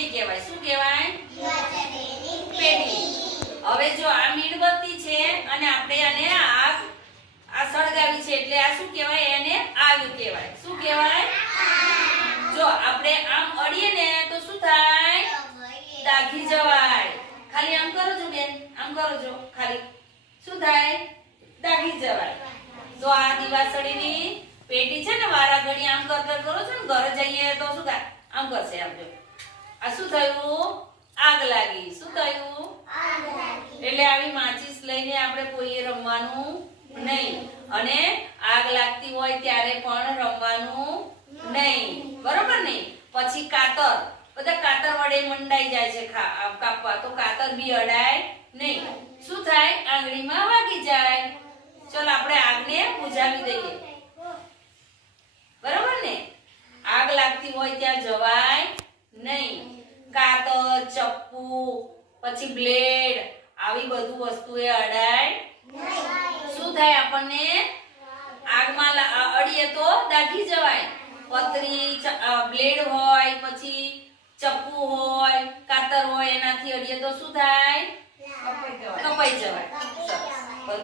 પેઢી કહેવાય. શું કહેવાય? પેઢી. હવે જો આ મીણબત્તી છે અને આપણે આને આગ આ સળગાવી છે એટલે આ શું કહેવાય? એને આગ કહેવાય. શું કહેવાય? જો આપણે આમ અડીએ ને તો શું થાય? દાગી જવાય. ખાલી આમ કરો છો બેન? આમ કરો છો? ખાલી. શું થાય? દાગી જવાય. તો આ દિવાસળીની પેટી છે ને વારા ઘડી આમ કર કરો છો ને ઘરે જઈએ તો શું થાય? થયું? આગ લાગી. શું થયું? એટલે આવી માચીસ લઈને આપણે કોઈએ રમવાનું નહીં. અને આગ લાગતી હોય ત્યારે પણ રમવાનું નહીં. બરોબર ને? પછી કાતર. બધા કાતર વડે મંડાઈ જાય છે કાપવા. તો કાતર બી અડાય નહીં. શું થાય? આંગળીમાં વાગી જાય. ચલ આપણે આગને બુઝાવી દઈએ. બરોબર ને? આગ લાગતી હોય ત્યાં જવાય નહીં. પછી બ્લેડ. આવી બધું વસ્તુ એ અડાય શું થાય આપણને? આગમાં અડીએ તો દાઢી જવાય. પતરી બ્લેડ હોય, પછી ચપ્પુ હોય, કાતર હોય, એનાથી અડીએ તો શું થાય?